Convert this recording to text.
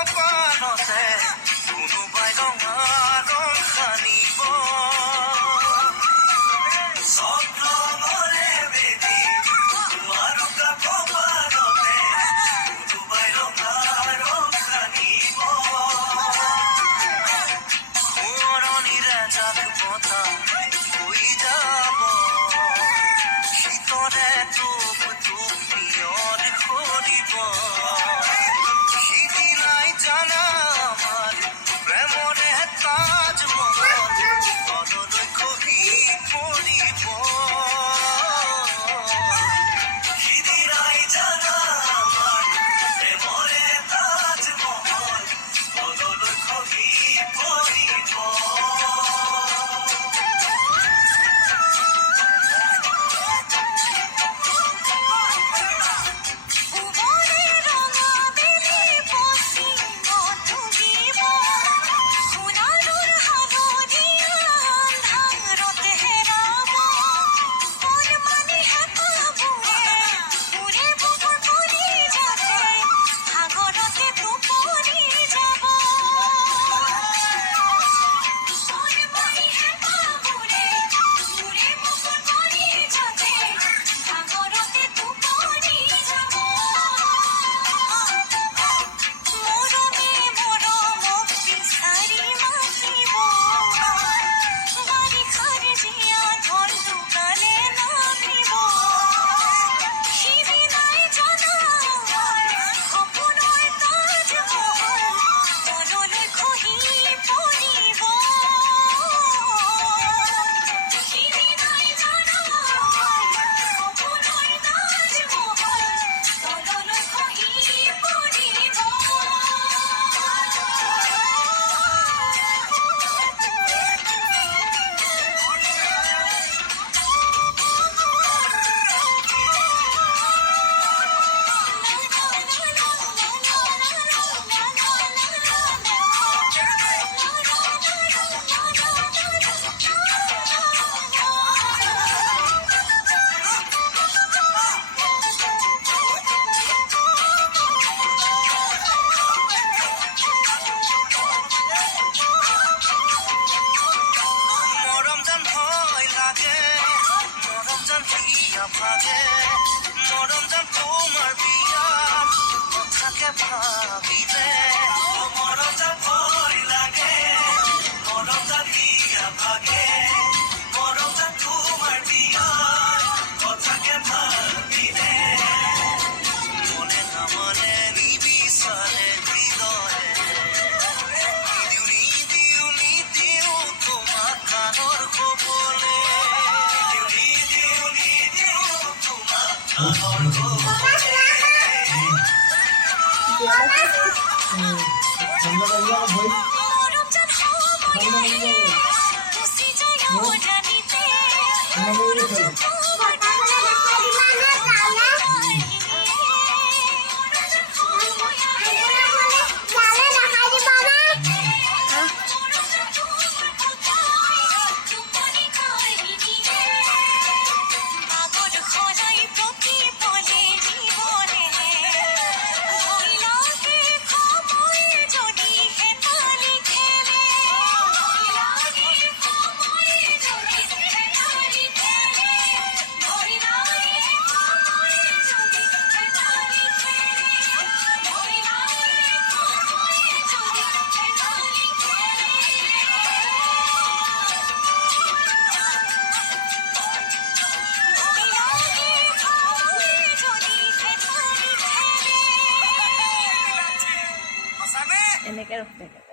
কপালতে কোনোবাই ৰঙা ৰং সানিব চন্দ্ৰমৰে বেদী তোমাৰোকা কপালতে কোনোবাই ৰঙা ৰং সানিব সোঁৱৰণিৰে জাক বতাহ হৈ যাব শীতৰে টোপ টোপ নিয়ৰ সৰিব সিদিনাই জানা আমাৰ প্ৰেমৰে তাজমহল তললৈ খহি পৰিব সিদিনাই জানা আমাৰ প্ৰেমৰে তাজমহল তললৈ খহি পৰিব ভাগে মৰম জান তোমাৰ বিয়াৰ কথাকে ভাবিলে মৰম জান ভয় লাগে মৰম জান বিয়া ভাগে মৰম জান তোমাৰ বিয়াৰ কথাকে ভাবিলে মনে নামানে নিবিচাৰে হৃদয়ে নিদিও তোমাক কাণৰ কবলে এনেকে ৰখি থাকে।